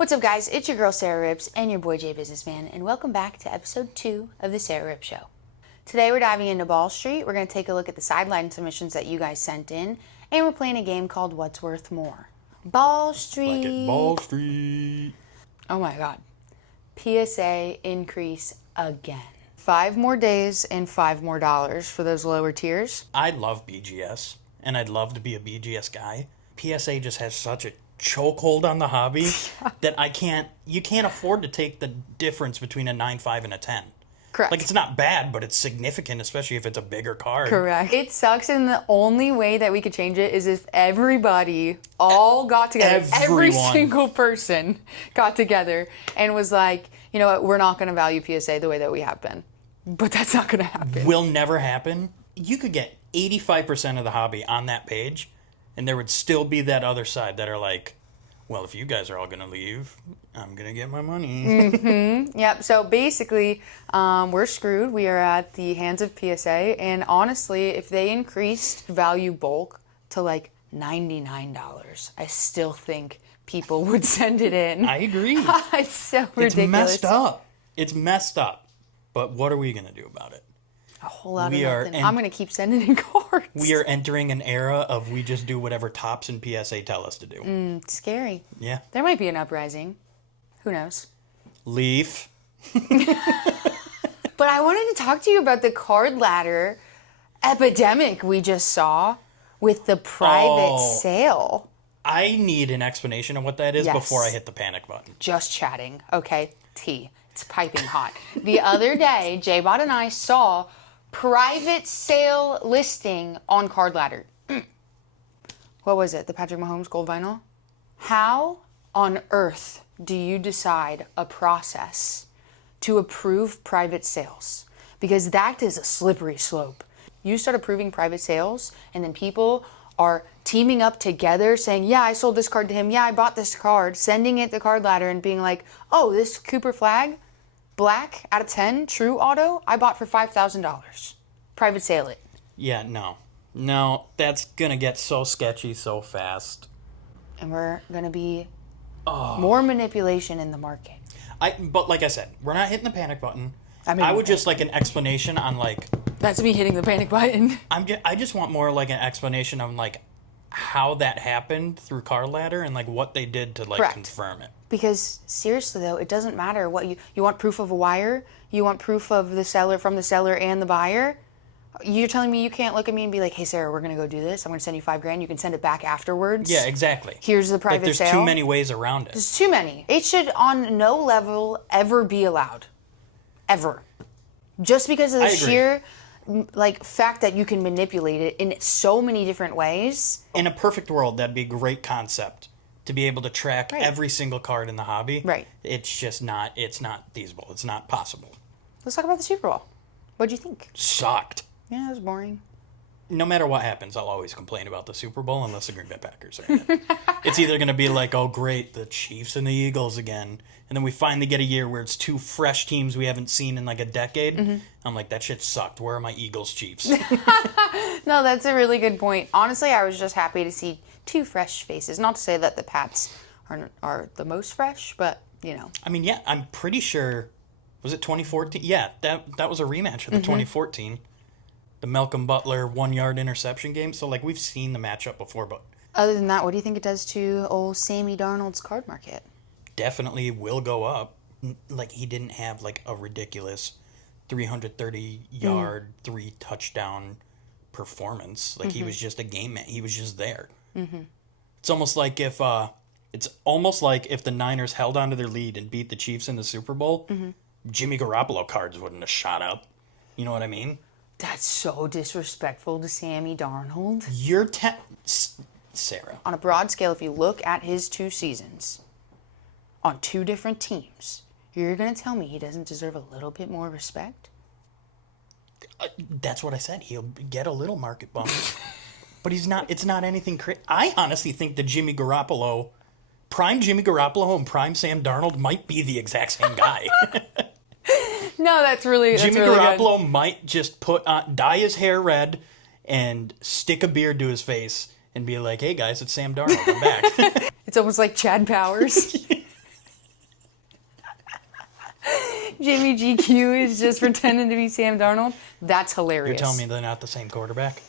What's up, guys? It's your girl Sara Ripz and your boy Jay Businessman, and welcome back to episode 2 of the Sara Ripz Show. Today we're diving into Ball Street. We're going to take a look at the sideline submissions that you guys sent in, and we're playing a game called What's Worth More. Ball Street. Like it, Ball Street. Oh my God. PSA increase again. 5 more days and $5 more for those lower tiers. I love BGS, and I'd love to be a BGS guy. PSA just has such a chokehold on the hobby that you can't afford to take the difference between a 9.5 and a 10. Correct. Like, it's not bad, but it's significant, especially if it's a bigger card. Correct. It sucks, and the only way that we could change it is if everybody all got together. Every Everyone. single person got together and was like, you know what, we're not going to value PSA the way that we have been. But that's not going to happen. Will never happen. You could get 85% of the hobby on that page, and there would still be that other side that are like, well, if you guys are all going to leave, I'm going to get my money. Mm-hmm. Yep. So basically, we're screwed. We are at the hands of PSA. And honestly, if they increased value bulk to like $99, I still think people would send it in. I agree. It's so ridiculous. It's messed up. It's messed up. But what are we going to do about it? A whole lot of nothing. I'm going to keep sending in cards. We are entering an era of we just do whatever Topps and PSA tell us to do. It's scary. Yeah. There might be an uprising. Who knows? Leaf. But I wanted to talk to you about the card ladder epidemic we just saw with the private sale. I need an explanation of what that is Yes. before I hit the panic button. Just chatting. Okay, tea. It's piping hot. The other day, J-Bot and I saw private sale listing on Card Ladder. What was it? The Patrick Mahomes gold vinyl? How on earth do you decide a process to approve private sales? Because that is a slippery slope. You start approving private sales, and then people are teaming up together saying, yeah, I sold this card to him. Yeah, I bought this card. Sending it to Card Ladder and being like, oh, this Cooper Flag, black out of 10, true auto, I bought for $5,000. Private sale it. Yeah, no. No, that's going to get so sketchy so fast. And we're going to be more manipulation in the market. But like I said, we're not hitting the panic button. I mean, I would just like an explanation on like... That's me hitting the panic button. I just want more like an explanation on like how that happened through Card Ladder and like what they did to like Correct. confirm it. Because seriously though, it doesn't matter what you want proof of a wire, you want proof of the seller from the seller and the buyer. You're telling me you can't look at me and be like, hey Sarah, we're gonna go do this. I'm gonna send you $5,000. You can send it back afterwards. Yeah, exactly. Here's the private there's sale. too many ways around it. There's too many. It should on no level ever be allowed. Ever. Just because of the I agree. sheer like fact that you can manipulate it in so many different ways. In a perfect world, that'd be a great concept to be able to track every single card in the hobby. Right. It's just not, it's not feasible. It's not possible. Let's talk about the Super Bowl. What'd you think? Sucked. Yeah, it was boring. No matter what happens, I'll always complain about the Super Bowl unless the Green Bay Packers are in it. It's either going to be like, oh great, the Chiefs and the Eagles again. And then we finally get a year where it's two fresh teams we haven't seen in like a decade. Mm-hmm. I'm like, that shit sucked. Where are my Eagles Chiefs? No, that's a really good point. Honestly, I was just happy to see 2 fresh faces. Not to say that the Pats are the most fresh, but, you know. I mean, yeah, I'm pretty sure, was it 2014? Yeah, that was a rematch of the 2014. The Malcolm Butler 1-yard interception game. So, like, we've seen the matchup before, but... Other than that, what do you think it does to old Sammy Darnold's card market? Definitely will go up. Like, he didn't have, like, a ridiculous 330-yard, 3-touchdown performance. Like, he was just a game man. He was just there. Mm-hmm. It's almost like if the Niners held onto their lead and beat the Chiefs in the Super Bowl, Jimmy Garoppolo cards wouldn't have shot up. You know what I mean? That's so disrespectful to Sammy Darnold. Sarah. On a broad scale, if you look at his 2 seasons on 2 different teams, you're going to tell me he doesn't deserve a little bit more respect? That's what I said. He'll get a little market bump. But it's not anything crazy. I honestly think that prime Jimmy Garoppolo and prime Sam Darnold might be the exact same guy. No, that's really Jimmy really Garoppolo good. might just dye his hair red and stick a beard to his face and be like, hey guys, it's Sam Darnold, I'm back. It's almost like Chad Powers. Jimmy GQ is just pretending to be Sam Darnold. That's hilarious. You're telling me they're not the same quarterback?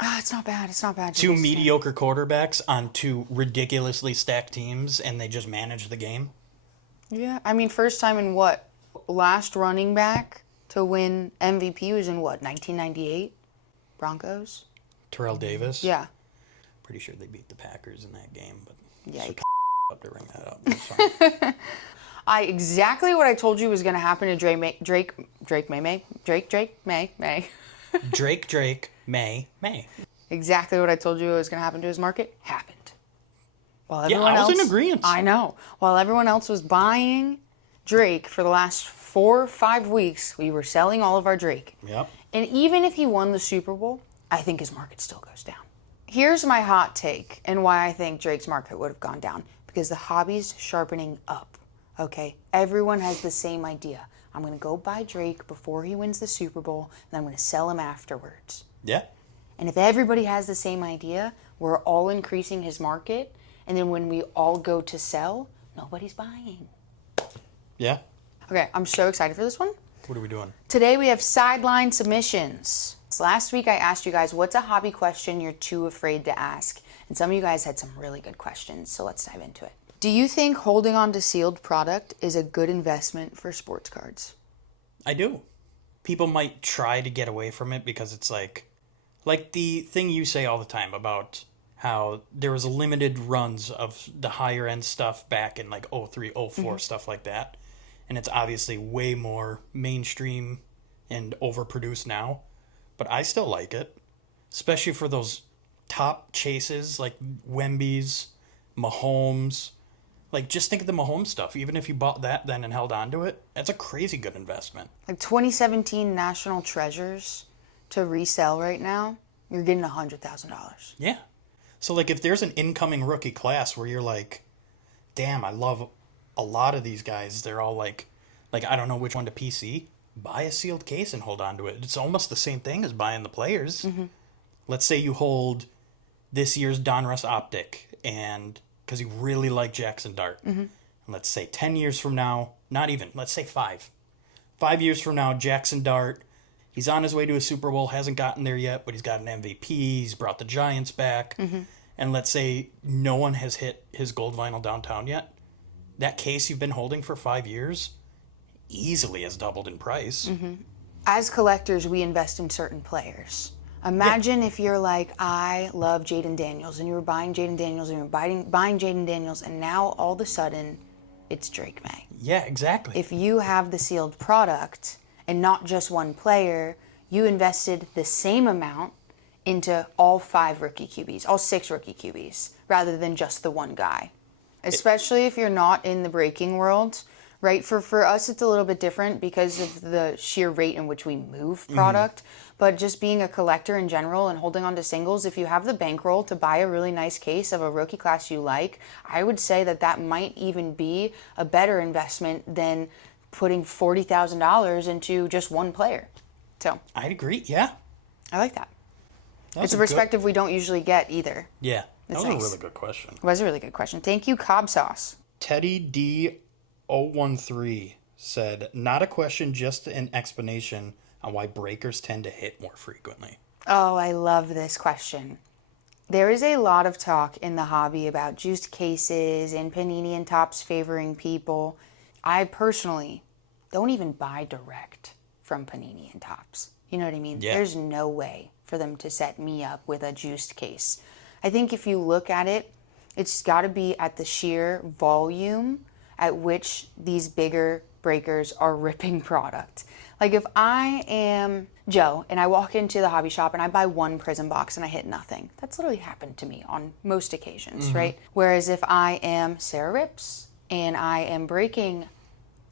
It's not bad. It's not bad. Two mediocre quarterbacks on two ridiculously stacked teams, and they just manage the game? Yeah, I mean, first time in what? Last running back to win MVP was in what, 1998? Broncos? Terrell Davis? Yeah. Pretty sure they beat the Packers in that game, but Yeah. up to bring that up. That's fine. Exactly what I told you was going to happen to Drake May. Exactly what I told you was going to happen to his market happened. While everyone I was else, in agreement. I know. While everyone else was buying Drake for the last 4 or 5 weeks, we were selling all of our Drake. Yep. And even if he won the Super Bowl, I think his market still goes down. Here's my hot take and why I think Drake's market would have gone down. Because the hobby's sharpening up. Okay? Everyone has the same idea. I'm going to go buy Drake before he wins the Super Bowl, and I'm going to sell him afterwards. Yeah. And if everybody has the same idea, we're all increasing his market, and then when we all go to sell, nobody's buying. Yeah. Okay, I'm so excited for this one. What are we doing? Today we have sideline submissions. Last week I asked you guys, what's a hobby question you're too afraid to ask? And some of you guys had some really good questions, so let's dive into it. Do you think holding on to sealed product is a good investment for sports cards? I do. People might try to get away from it because it's like the thing you say all the time about how there was limited runs of the higher end stuff back in like 03, 04, stuff like that. And it's obviously way more mainstream and overproduced now. But I still like it, especially for those top chases like Wemby's, Mahomes. Like, just think of the Mahomes stuff. Even if you bought that then and held on to it, that's a crazy good investment. Like 2017 National Treasures to resell right now, you're getting $100,000. Yeah. So, like, if there's an incoming rookie class where you're like, damn, I love a lot of these guys. They're all like I don't know which one to PC. Buy a sealed case and hold on to it. It's almost the same thing as buying the players. Mm-hmm. Let's say you hold this year's Donruss Optic, and because you really like Jackson Dart. Mm-hmm. And let's say 10 years from now, not even, let's say 5. 5 years from now, Jackson Dart, he's on his way to a Super Bowl, hasn't gotten there yet, but he's got an MVP, he's brought the Giants back. Mm-hmm. And let's say no one has hit his gold vinyl downtown yet. That case you've been holding for 5 years easily has doubled in price. Mm-hmm. As collectors, we invest in certain players. Imagine if you're like, I love Jaden Daniels, and you were buying Jaden Daniels, and you were buying Jaden Daniels, and now all of a sudden, it's Drake May. Yeah, exactly. If you have the sealed product, and not just one player, you invested the same amount into all 5 rookie QBs, all 6 rookie QBs, rather than just the one guy. Especially if you're not in the breaking world, right? For us, it's a little bit different because of the sheer rate in which we move product. Mm-hmm. But just being a collector in general and holding on to singles, if you have the bankroll to buy a really nice case of a rookie class you like, I would say that might even be a better investment than putting $40,000 into just one player. So I'd agree. Yeah, I like that. It's a perspective we don't usually get either. Yeah, that was nice. A really good question. It was a really good question. Thank you, Cobb Sauce. Teddy D013 said, not a question, just an explanation on why breakers tend to hit more frequently. Oh, I love this question. There is a lot of talk in the hobby about juiced cases and Panini and Topps favoring people. I personally don't even buy direct from Panini and Topps. You know what I mean? Yeah. There's no way for them to set me up with a juiced case. I think if you look at it, it's got to be at the sheer volume at which these bigger breakers are ripping product. Like if I am Joe and I walk into the hobby shop and I buy one Prism box and I hit nothing, that's literally happened to me on most occasions, mm-hmm. right? Whereas if I am Sara Ripz and I am breaking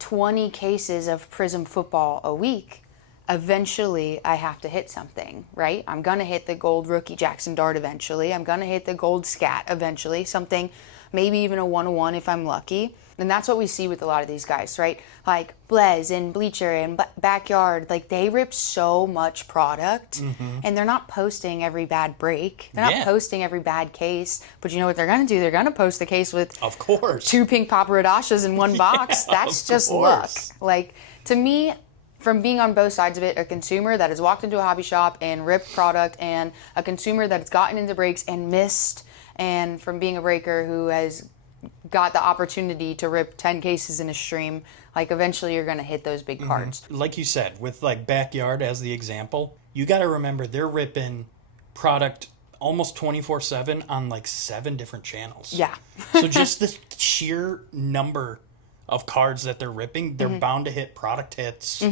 20 cases of Prism football a week, eventually I have to hit something, right? I'm going to hit the gold rookie Jackson Dart eventually. I'm going to hit the gold scat eventually, something, maybe even a 101 if I'm lucky. And that's what we see with a lot of these guys, right? Like Blez and Bleacher and Backyard, like they rip so much product, mm-hmm. and they're not posting every bad break. They're not posting every bad case. But you know what they're going to do? They're going to post the case with, of course, 2 pink paparadashas in one box. That's just luck. Like To me, from being on both sides of it, a consumer that has walked into a hobby shop and ripped product, and a consumer that has gotten into breaks and missed, and from being a breaker who has got the opportunity to rip 10 cases in a stream, like eventually you're going to hit those big cards. Like you said, with like Backyard as the example, you got to remember they're ripping product almost 24/7 on like 7 different channels. Yeah. So just the sheer number of cards that they're ripping, they're bound to hit product hits,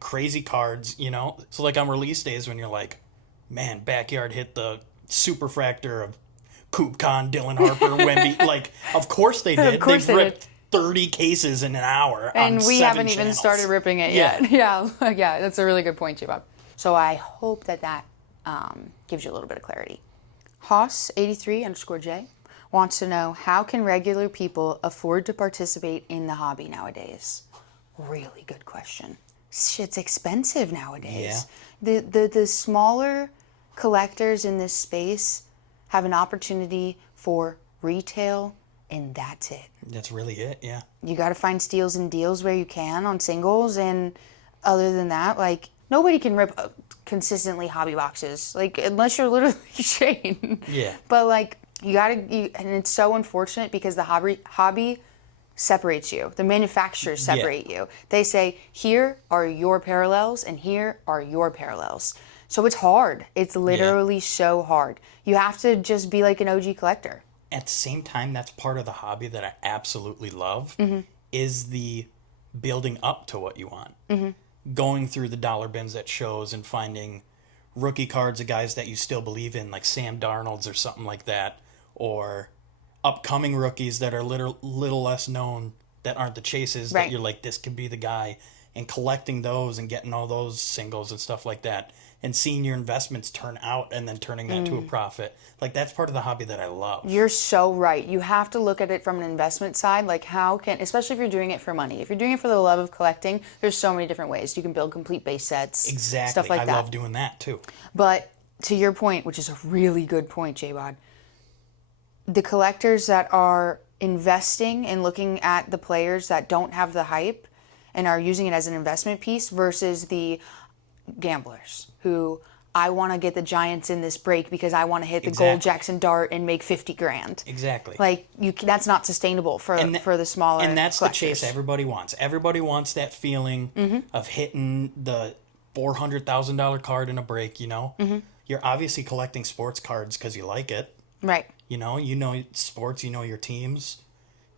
crazy cards, you know? So like on release days when you're like, man, Backyard hit the Superfractor of Coop Con, Dylan Harper, Wemby. Like, of course they did. Of course They've they ripped 30 cases in an hour And on we 7 haven't even channels. started ripping it yet. Yeah, that's a really good point, J-Bob. So I hope that gives you a little bit of clarity. Hoss83_J wants to know, how can regular people afford to participate in the hobby nowadays? Really good question. Shit's expensive nowadays. Yeah. The smaller collectors in this space have an opportunity for retail, and that's it. That's really it, yeah. You got to find steals and deals where you can on singles, and other than that, like, nobody can rip consistently hobby boxes, like, unless you're literally Shane. Yeah. But like, and it's so unfortunate because the hobby separates you. The manufacturers separate you. They say, here are your parallels and here are your parallels. So it's hard. It's literally so hard. You have to just be like an OG collector. At the same time, that's part of the hobby that I absolutely love, is the building up to what you want. Going through the dollar bins at shows and finding rookie cards of guys that you still believe in, like Sam Darnold's or something like that, or upcoming rookies that are little less known, that aren't the chases, that you're like, this could be the guy, and collecting those and getting all those singles and stuff like that, and seeing your investments turn out and then turning that to a profit. Like, that's part of the hobby that I love. You're so right. You have to look at it from an investment side. Like, especially if you're doing it for money. If you're doing it for the love of collecting, there's so many different ways. You can build complete base sets. Exactly. Stuff like that. I love doing that too. But to your point, which is a really good point, J-Bod, the collectors that are investing and looking at the players that don't have the hype and are using it as an investment piece versus the gamblers who, I want to get the Giants in this break because I want to hit the gold Jackson Dart and make 50 grand. Exactly. Like, that's not sustainable for the smaller And that's collectors. the chase everybody wants. Everybody wants that feeling of hitting the $400,000 card in a break, you know? You're obviously collecting sports cards because you like it. Right. You know sports, you know your teams.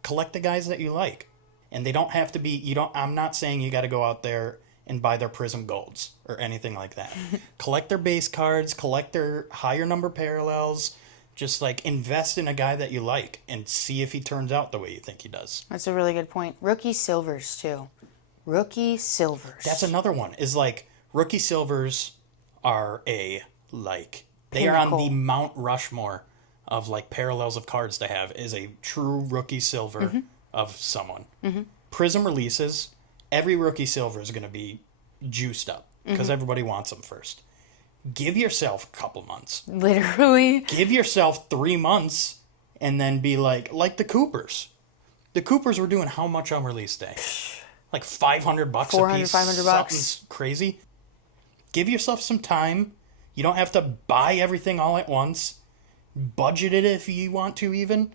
Collect the guys that you like. And they don't have to be, I'm not saying you got to go out there and buy their Prism Golds or anything like that. Collect their base cards, collect their higher number parallels, just like invest in a guy that you like and see if he turns out the way you think he does. That's a really good point. Rookie silvers, too. Rookie silvers. That's another one, is like, rookie silvers are they are on the Mount Rushmore of like parallels of cards to have, is a true rookie silver of someone. Prism releases, every rookie silver is going to be juiced up because everybody wants them first. Give yourself a couple months. Literally. Give yourself 3 months and then be like the Coopers. The Coopers were doing how much on release day? Like $500 a piece. $500. Something's crazy. Give yourself some time. You don't have to buy everything all at once. Budget it if you want to even.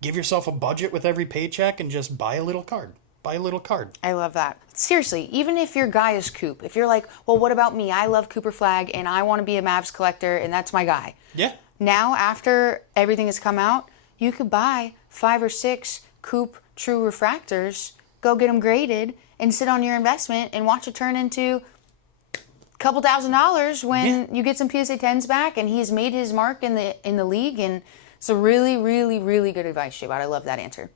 Give yourself a budget with every paycheck and just buy a little card. Buy a little card. I love that. Seriously, even if your guy is Coop, if you're like, well, what about me? I love Cooper Flag and I want to be a Mavs collector and that's my guy. Yeah. Now, after everything has come out, you could buy 5 or 6 Coop True Refractors, go get them graded, and sit on your investment and watch it turn into a couple $1,000s when you get some PSA 10s back and he's made his mark in the league. And it's a really, really, really good advice, J-Bot. I love that answer.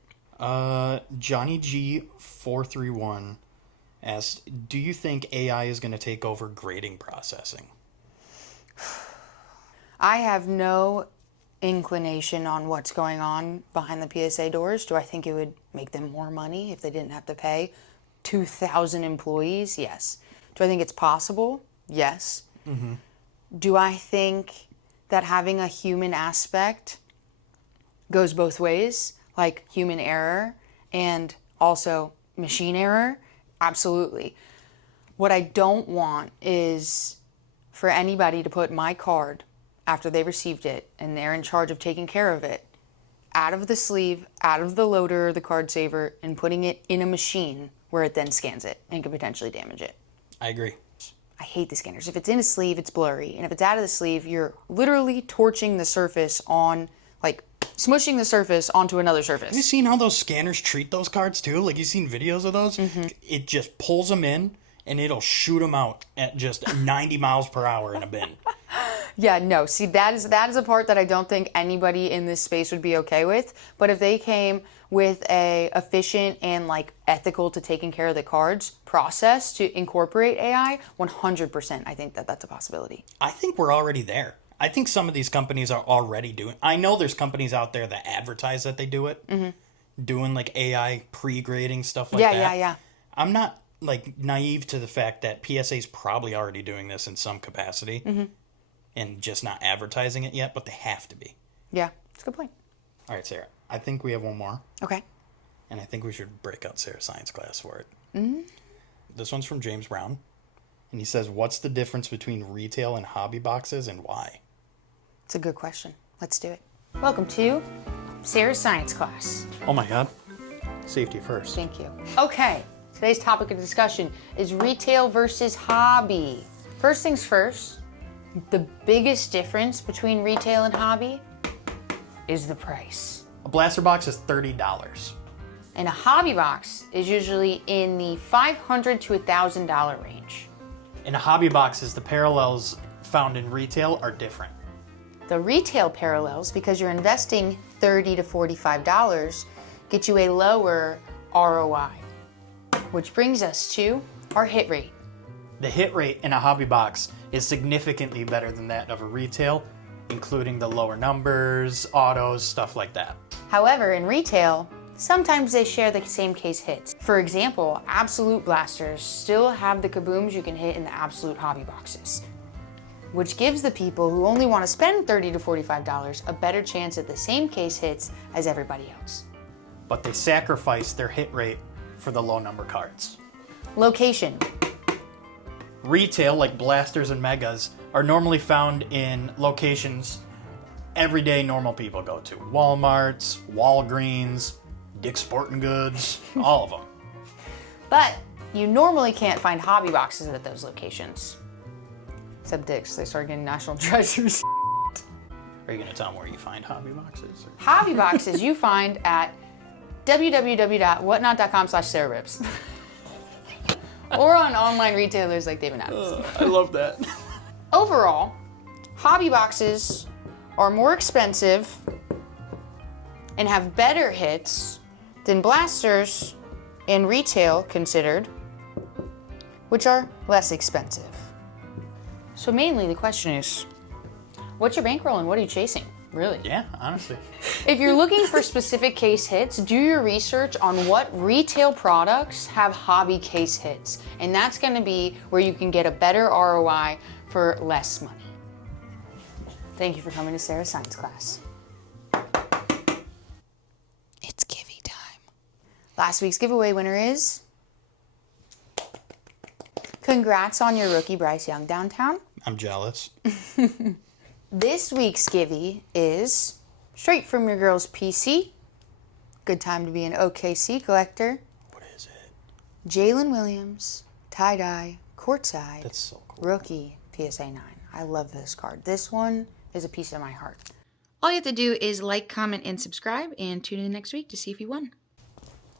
Johnny G431 asked, do you think AI is going to take over grading processing? I have no inclination on what's going on behind the PSA doors. Do I think it would make them more money if they didn't have to pay 2,000 employees? Yes. Do I think it's possible? Yes. Do I think that having a human aspect goes both ways, like human error and also machine error? Absolutely. What I don't want is for anybody to put my card after they received it and they're in charge of taking care of it out of the sleeve, out of the loader, the card saver, and putting it in a machine where it then scans it and could potentially damage it. I agree. I hate the scanners. If it's in a sleeve, it's blurry. And if it's out of the sleeve, you're literally torching the surface on, like, smushing the surface onto another surface. Have you seen how those scanners treat those cards too? Like, you've seen videos of those? Mm-hmm. It just pulls them in and it'll shoot them out at just 90 miles per hour in a bin. Yeah, no. See, that is a part that I don't think anybody in this space would be okay with. But if they came with a efficient and like ethical to taking care of the cards process to incorporate AI, 100%, I think that that's a possibility. I think we're already there. I think some of these companies are already doing. I know there's companies out there that advertise that they do it, doing like AI pre-grading stuff like that. Yeah. I'm not like naive to the fact that PSA's probably already doing this in some capacity. And just not advertising it yet, but they have to be. Yeah, that's a good point. All right, Sarah. I think we have one more. Okay. And I think we should break out Sarah's science class for it. This one's from James Brown. And he says, what's the difference between retail and hobby boxes and why? It's a good question. Let's do it. Welcome to Sarah's science class. Oh my God. Safety first. Thank you. Okay. Today's topic of discussion is retail versus hobby. First things first. The biggest difference between retail and hobby is the price. A blaster box is $30. And a hobby box is usually in the $500 to $1,000 range. In a hobby boxes, the parallels found in retail are different. The retail parallels, because you're investing $30 to $45, get you a lower ROI. Which brings us to our hit rate. The hit rate in a hobby box is significantly better than that of a retail, including the lower numbers, autos, stuff like that. However, in retail, sometimes they share the same case hits. For example, Absolute blasters still have the kabooms you can hit in the Absolute hobby boxes, which gives the people who only want to spend $30 to $45 a better chance at the same case hits as everybody else. But they sacrifice their hit rate for the low number cards. Location. Retail, like blasters and megas, are normally found in locations everyday normal people go to. Walmarts, Walgreens, Dick's Sporting Goods, all of them. But you normally can't find hobby boxes at those locations. Except Dick's, they started getting national treasures. Are you going to tell them where you find hobby boxes? Hobby boxes you find at www.whatnot.com/SaraRipz. Or on online retailers like Dave & Adams. I love that. Overall, hobby boxes are more expensive and have better hits than blasters in retail considered, which are less expensive. So mainly the question is, what's your bankroll and what are you chasing? Really? Yeah, honestly. If you're looking for specific case hits, do your research on what retail products have hobby case hits. And that's going to be where you can get a better ROI for less money. Thank you for coming to Sarah's science class. It's Givey time. Last week's giveaway winner is... Congrats on your rookie Bryce Young downtown. I'm jealous. This week's Givey is straight from your girl's PC. Good time to be an OKC collector. What is it? Jalen Williams, tie-dye, courtside, That's so cool. rookie, PSA 9. I love this card. This one is a piece of my heart. All you have to do is like, comment, and subscribe, and tune in next week to see if you won.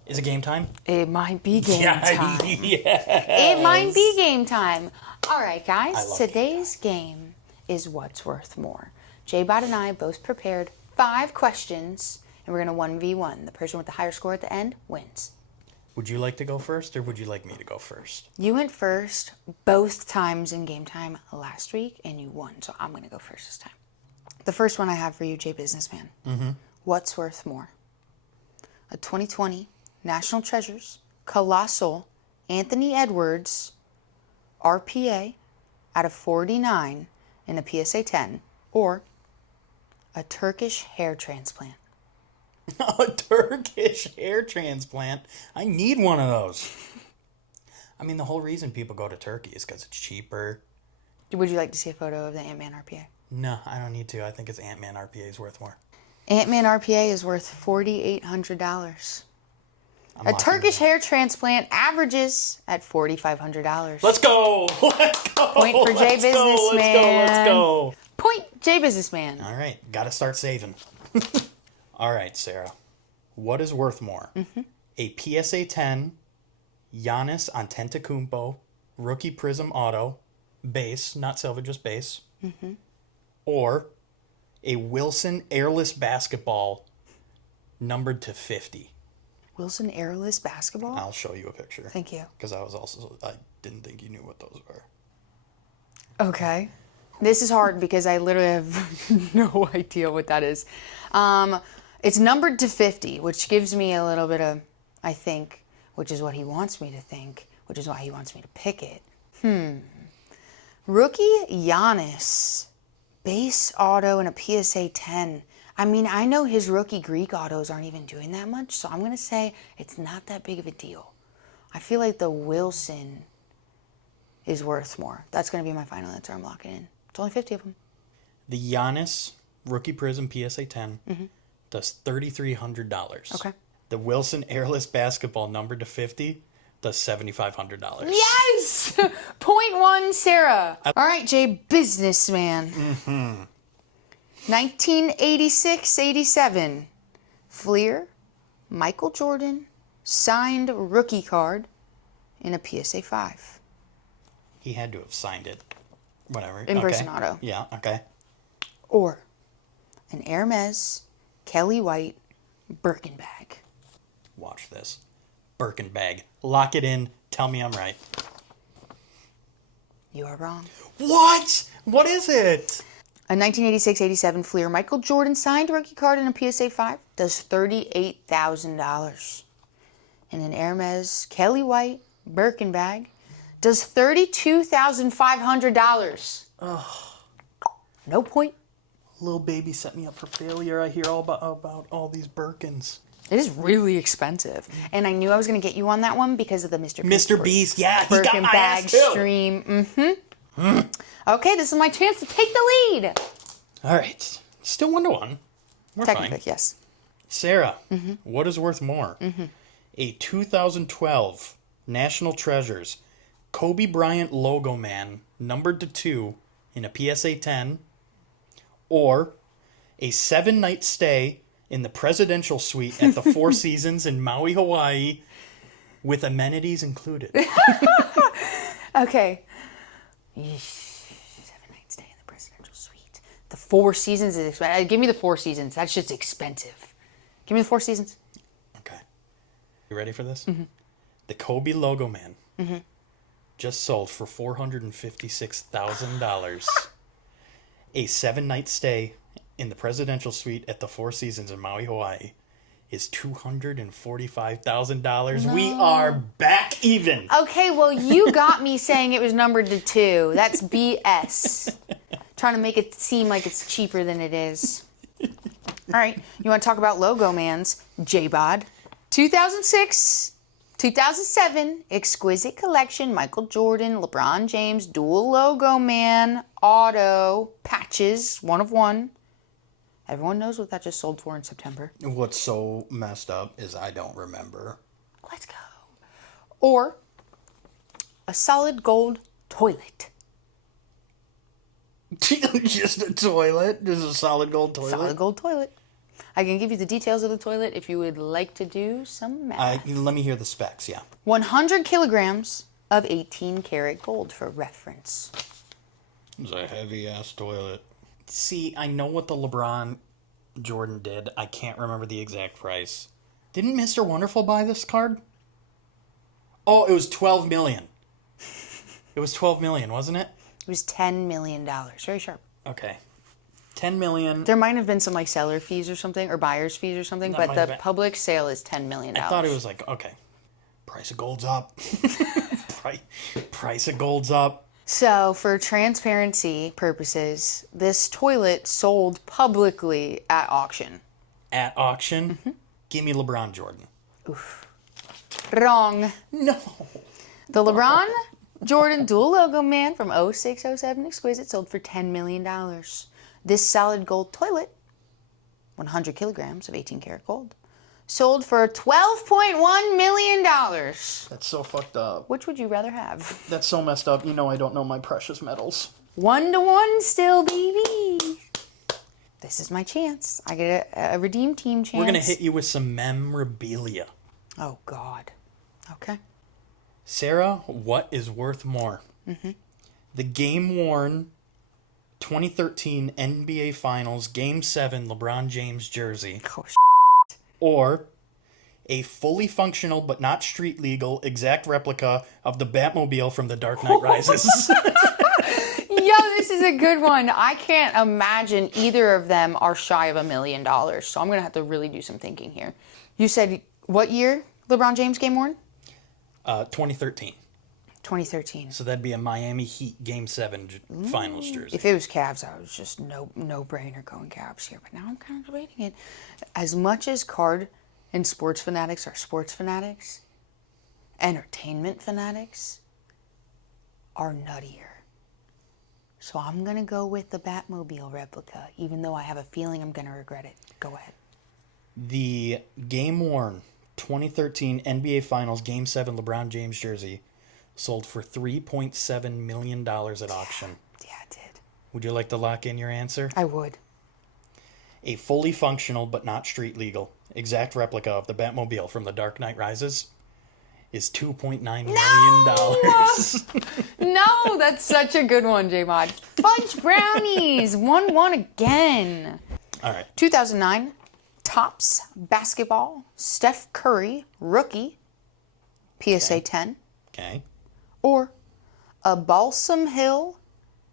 Is it game time? It might be game time. Yeah. It might be game time. All right, I guys. love Today's game is what's worth more. J-Bot and I both prepared 5 questions, and we're going to 1v1. The person with the higher score at the end wins. Would you like to go first, or would you like me to go first? You went first both times in game time last week, and you won, so I'm going to go first this time. The first one I have for you, J Businessman. What's worth more? A 2020 National Treasures Colossal Anthony Edwards RPA out of 49 in a PSA 10, or a Turkish hair transplant. A Turkish hair transplant? I need one of those. I mean, the whole reason people go to Turkey is because it's cheaper. Would you like to see a photo of the Ant-Man RPA? No, I don't need to. I think it's Ant-Man RPA is worth more. Ant-Man RPA is worth $4,800. A Turkish hair transplant averages at $4,500. Let's go! Let's go! Point for J Businessman. Let's go! Point J Businessman. All right, got to start saving. All right, Sarah. What is worth more? A PSA 10 Giannis Antetokounmpo rookie Prism Auto base, not silver, just base, or a Wilson airless basketball numbered to 50. Wilson airless basketball? I'll show you a picture. Thank you. Because I didn't think you knew what those were. Okay. This is hard because I literally have no idea what that is. It's numbered to 50, which gives me a little bit of, I think, which is what he wants me to think, which is why he wants me to pick it. Rookie Giannis, base auto and a PSA 10. I mean, I know his rookie Greek autos aren't even doing that much, so I'm going to say it's not that big of a deal. I feel like the Wilson is worth more. That's going to be my final answer. I'm locking in. It's only 50 of them. The Giannis rookie Prism PSA 10 does $3,300. Okay. The Wilson airless basketball numbered to 50 does $7,500. Yes! Point one, Sarah. All right, Jay, Businessman. 1986-87. Fleer, Michael Jordan, signed rookie card in a PSA 5. He had to have signed it. Whatever. In person auto. Yeah, okay. Or an Hermes, Kelly White, Birkin bag. Watch this. Birkin bag. Lock it in. Tell me I'm right. You are wrong. What? What is it? A 1986-87 Fleer Michael Jordan signed rookie card in a PSA 5 does $38,000. And an Hermes Kelly White Birkin bag does $32,500. No point. Little baby set me up for failure. I hear all about all these Birkins. It is really expensive. And I knew I was going to get you on that one because of the Mr. Beast. Mr. Beast, yeah, he got Birkin my bag ass too. stream. Okay, this is my chance to take the lead. All right. Still 1-1. We're Technically, fine. yes. Sarah, what is worth more? A 2012 National Treasures Kobe Bryant logo man numbered to 2 in a PSA 10, or a 7-night stay in the presidential suite at the Four Seasons in Maui, Hawaii, with amenities included. Okay. 7-night stay in the presidential suite. The Four Seasons is expensive. Give me the Four Seasons. That shit's expensive. Give me the Four Seasons. Okay. You ready for this? The Kobe logo man just sold for $456,000. A 7-night stay in the presidential suite at the Four Seasons in Maui, Hawaii is $245,000. No. We are back even. Okay, well, you got me saying it was numbered to 2. That's BS. Trying to make it seem like it's cheaper than it is. All right, you want to talk about logo mans? J-Bod. 2006, 2007, exquisite collection, Michael Jordan, LeBron James, dual logo man, auto, patches, 1 of 1. Everyone knows what that just sold for in September. What's so messed up is I don't remember. Let's go. Or a solid gold toilet. Just a toilet? Just a solid gold toilet? Solid gold toilet. I can give you the details of the toilet if you would like to do some math. Let me hear the specs, yeah. 100 kilograms of 18 karat gold for reference. It's a heavy-ass toilet. See, I know what the LeBron Jordan did. I can't remember the exact price. Didn't Mr. Wonderful buy this card? Oh, it was $12 million. It was $12 million, wasn't it? It was $10 million. Very sharp. Okay. $10 million. There might have been some like seller fees or something, or buyer's fees or something, but the public sale is $10 million. I thought it was like, okay, price of gold's up. Price of gold's up. So, for transparency purposes, this toilet sold publicly at auction. At auction? Give me LeBron Jordan. Oof. Wrong. No. The LeBron Jordan dual logo man from 0607 Exquisite sold for $10 million. This solid gold toilet, 100 kilograms of 18 karat gold, sold for $12.1 million. That's so fucked up. Which would you rather have? That's so messed up. You know I don't know my precious metals. 1-1 still, baby. This is my chance. I get a redeem team chance. We're going to hit you with some memorabilia. Oh, God. Okay. Sarah, what is worth more? The game-worn 2013 NBA Finals Game 7 LeBron James jersey, Oh, or a fully functional but not street legal exact replica of the Batmobile from The Dark Knight Rises. Yo, this is a good one. I can't imagine either of them are shy of $1 million. So I'm going to have to really do some thinking here. You said what year LeBron James game worn? 2013. 2013. So that'd be a Miami Heat Game 7 Finals jersey. If it was Cavs, I was just no brainer going Cavs here. But now I'm kind of debating it. As much as card and sports fanatics are sports fanatics, entertainment fanatics are nuttier. So I'm going to go with the Batmobile replica, even though I have a feeling I'm going to regret it. Go ahead. The game-worn 2013 NBA Finals Game 7 LeBron James jersey sold for $3.7 million at auction. Yeah, it did. Would you like to lock in your answer? I would. A fully functional but not street legal exact replica of the Batmobile from The Dark Knight Rises is $2.9 million. No, that's such a good one, J-Mod. Fudge Brownies. 1-1 again. All right. 2009, Topps Basketball, Steph Curry, rookie, PSA 10. Okay. Or a Balsam Hill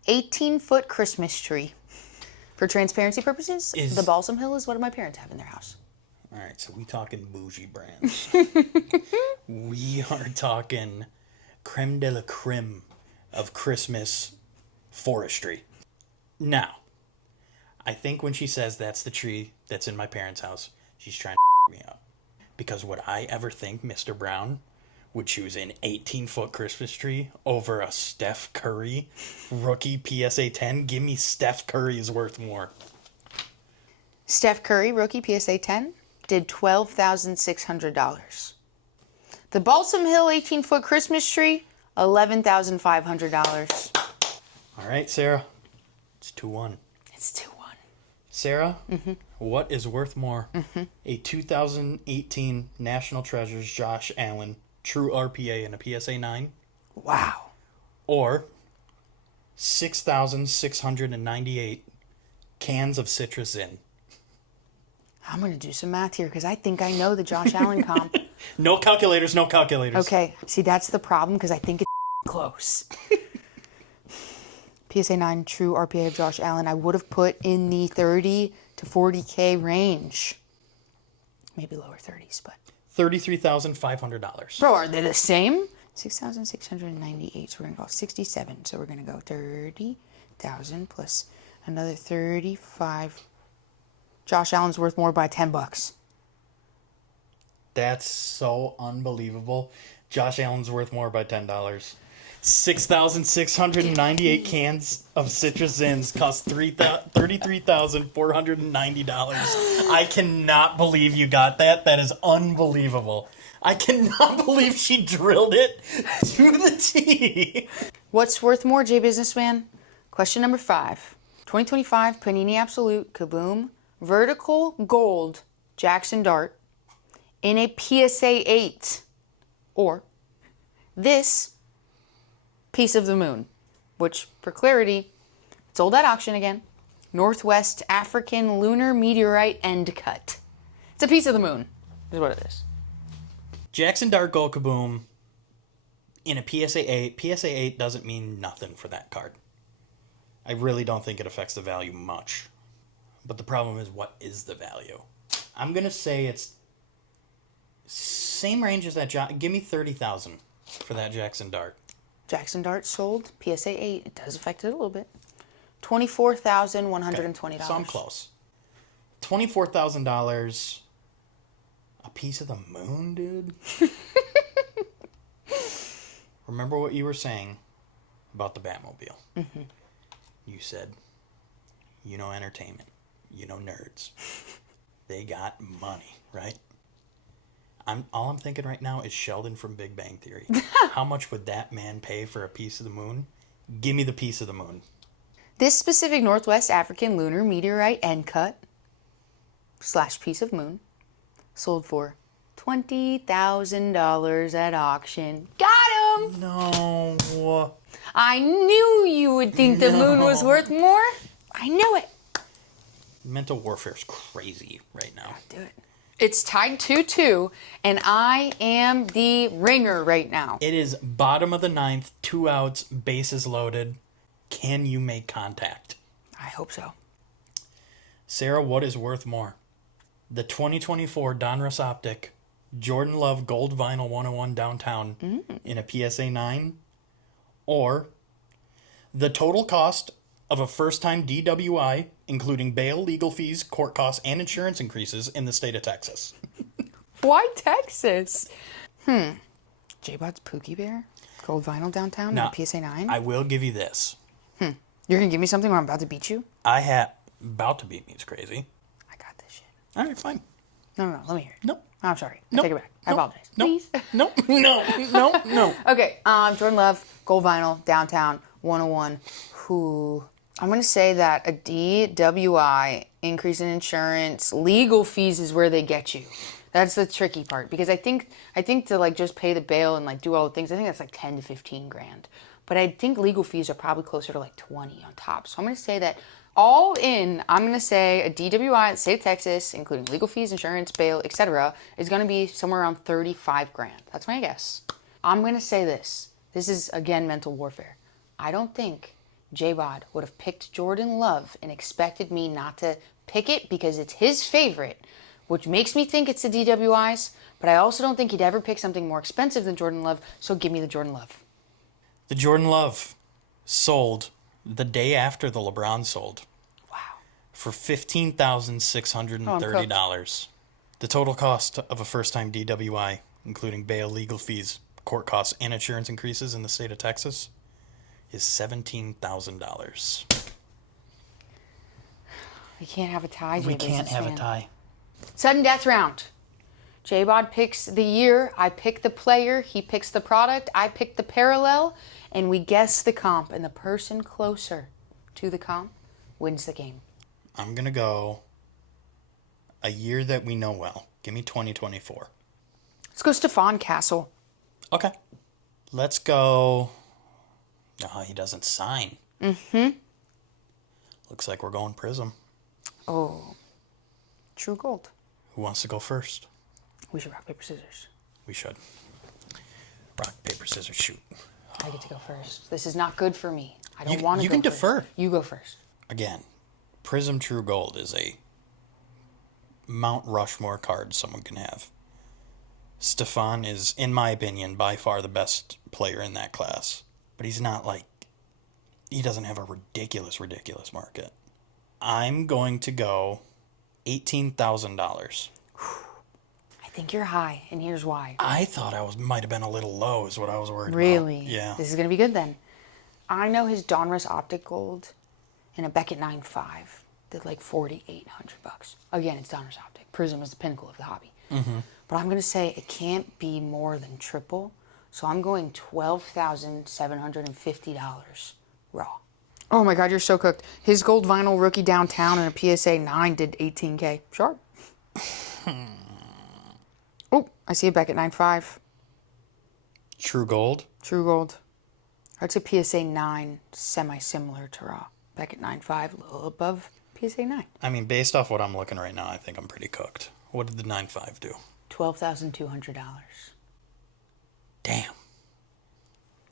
18-foot Christmas tree. For transparency purposes, the Balsam Hill is what my parents have in their house. All right, so we talking bougie brands. We are talking creme de la creme of Christmas forestry. Now, I think when she says that's the tree that's in my parents' house, she's trying to me out. Because would I ever think Mr. Brown would choose an 18-foot Christmas tree over a Steph Curry rookie PSA 10? Give me Steph Curry is worth more. Steph Curry, rookie, PSA 10, did $12,600. The Balsam Hill 18-foot Christmas tree, $11,500. All right, Sarah. It's 2-1. It's 2-1. Sarah, what is worth more? A 2018 National Treasures Josh Allen True RPA and a PSA 9? Wow. Or 6,698 cans of Citrus Zin? I'm going to do some math here because I think I know the Josh Allen comp. No calculators, no calculators. Okay, see, that's the problem because I think it's close. PSA 9 True RPA of Josh Allen, I would have put in the 30 to 40K range. Maybe lower 30s, but... $33,500. Bro, are they the same? 6,698, so we're going to go 67. So we're going to go 30,000 plus another 35. Josh Allen's worth more by $10. That's so unbelievable. Josh Allen's worth more by $10. 6,698 cans of Citrus Zins cost $33,490. I cannot believe you got that. That is unbelievable. I cannot believe she drilled it to the T. What's worth more, J Businessman? Question number 5. 2025 Panini Absolute Kaboom Vertical Gold Jackson Dart in a PSA 8. Or this piece of the moon, which, for clarity, sold at auction again. Northwest African Lunar Meteorite End Cut. It's a piece of the moon, is what it is. Jackson Dart Gold Kaboom in a PSA 8. PSA 8 doesn't mean nothing for that card. I really don't think it affects the value much. But the problem is, what is the value? I'm going to say it's same range as that. Give me 30,000 for that Jackson Dart. Jackson Dart sold PSA 8. It does affect it a little bit. $24,120. Okay, so I'm close. $24,000. A piece of the moon, dude? remember what you were saying about the Batmobile. Mm-hmm. You said, you know entertainment. You know nerds. They got money, right? All I'm thinking right now is Sheldon from Big Bang Theory. How much would that man pay for a piece of the moon? Give me the piece of the moon. This specific Northwest African lunar meteorite end cut / piece of moon sold for $20,000 at auction. Got him! No. I knew you would think the moon was worth more. I knew it. Mental warfare is crazy right now. Do it. It's tied 2-2, and I am the ringer right now. It is bottom of the ninth, 2 outs, bases loaded. Can you make contact? I hope so. Sarah, what is worth more? The 2024 Donruss Optic Jordan Love Gold Vinyl 101 Downtown in a PSA 9, or the total cost of a first-time DWI, including bail, legal fees, court costs, and insurance increases in the state of Texas. Why Texas? J-Bod's Pookie Bear? Gold Vinyl Downtown Now, in a PSA 9? I will give you this. You're going to give me something when I'm about to beat you? About to beat me is crazy. I got this shit. All right, fine. No, let me hear it. Nope. I'm sorry. Nope. Take it back. I apologize. Nope. Please. No. Okay, Jordan Love, Gold Vinyl, Downtown, 101. I'm going to say that a DWI, increase in insurance, legal fees is where they get you. That's the tricky part, because I think to like just pay the bail and like do all the things, I think that's like 10 to 15 grand. But I think legal fees are probably closer to like 20 on top. So I'm going to say that all in, I'm going to say a DWI in the state of Texas, including legal fees, insurance, bail, etc., is going to be somewhere around 35 grand. That's my guess. I'm going to say this. This is, again, mental warfare. I don't think J-Bod would have picked Jordan Love and expected me not to pick it because it's his favorite, which makes me think it's the DWIs, but I also don't think he'd ever pick something more expensive than Jordan Love, so give me the Jordan Love. The Jordan Love sold the day after the LeBron sold. Wow. For $15,630. The total cost of a first-time DWI, including bail, legal fees, court costs, and insurance increases in the state of Texas, is $17,000. We can't have a tie, We can't have a tie. Sudden death round. J-Bod picks the year, I pick the player, he picks the product, I pick the parallel, and we guess the comp, and the person closer to the comp wins the game. I'm going to go a year that we know well. Give me 2024. Let's go Stefan Castle. Okay. Let's go... Oh, he doesn't sign. Looks like we're going Prism. Oh, true gold. Who wants to go first? We should rock, paper, scissors. We should. Rock, paper, scissors, shoot. I get to go first. This is not good for me. I don't want to go You can first. defer. You go first. Again, Prism True Gold is a Mount Rushmore card someone can have. Stefan is, in my opinion, by far the best player in that class. But he's not like... He doesn't have a ridiculous market. I'm going to go $18,000. I think you're high, and here's why. I thought might have been a little low is what I was worried about. Really? Yeah. This is going to be good then. I know his Donruss Optic Gold and a Beckett 9.5 did like $4,800. Again, it's Donruss Optic. Prism is the pinnacle of the hobby. But I'm going to say it can't be more than triple. So I'm going $12,750 raw. Oh my God, you're so cooked. His Gold Vinyl Rookie Downtown and a PSA 9 did $18K. Sharp. Oh, I see a Beckett 9.5. True Gold? True Gold. I'd say PSA 9, semi-similar to raw. Beckett 9.5, a little above PSA 9. I mean, based off what I'm looking right now, I think I'm pretty cooked. What did the 9.5 do? $12,200. Damn.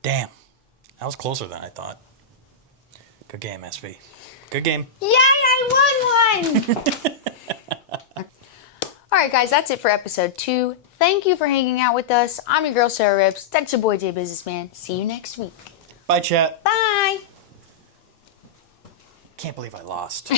That was closer than I thought. Good game, SB. Good game. Yay, I won one! All right, guys, that's it for episode 2. Thank you for hanging out with us. I'm your girl, Sara Ripz. That's your boy, J Businessman. See you next week. Bye, chat. Bye! Can't believe I lost.